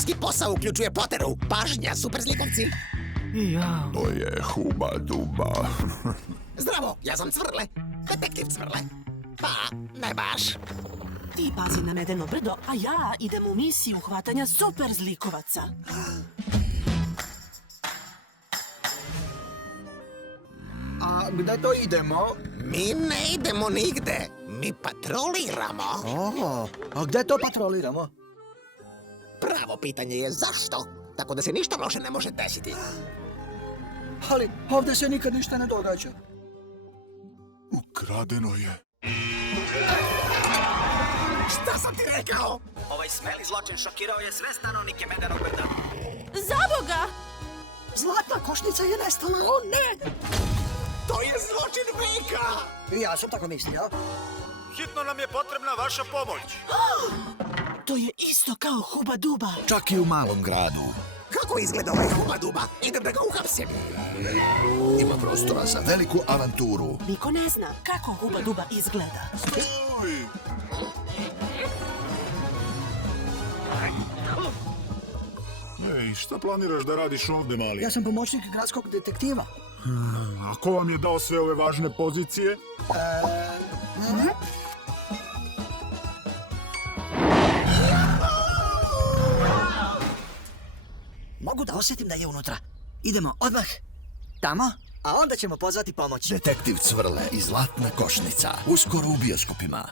Detektivski posao uključuje Potteru. Pažnja, super zlikovci. Ja. To je Huba Duba. Zdravo, ja sam Cvrle. Detektiv Cvrle. Pa, ne baš. Ti pazi na Medeno brdo, a ja idem u misiju hvatanja super zlikovaca. A gde to idemo? Mi ne idemo nigde. Mi patroliramo. Oho, a gde to patroliramo? Pravo pitanje je zašto? Tako da se ništa loše ne može desiti. Ali ovdje se nikad ništa ne događa. Ukradeno je. Šta sam ti rekao? Ovaj smeli zločin šokirao je sve stanovnike Medenog brda. Zaboga! Zlatna košnica je nestala, o ne! To je zločin veka! Ja sam tako mislio. Hitno nam je potrebna vaša pomoć. To je isto kao Huba Duba. Čak i u malom gradu. Kako izgleda ovaj Huba Duba? Idem da ga uhapsim. Ima prostora za veliku avanturu. Niko ne zna kako Huba Duba izgleda. Ej, šta planiraš da radiš ovdje, mali? Ja sam pomoćnik gradskog detektiva. A ko vam je dao sve ove važne pozicije? Mogu da osjetim da je unutra. Idemo odmah tamo, a onda ćemo pozvati pomoć. Detektiv Cvrle i Zlatna košnica. Uskoro u bioskopima.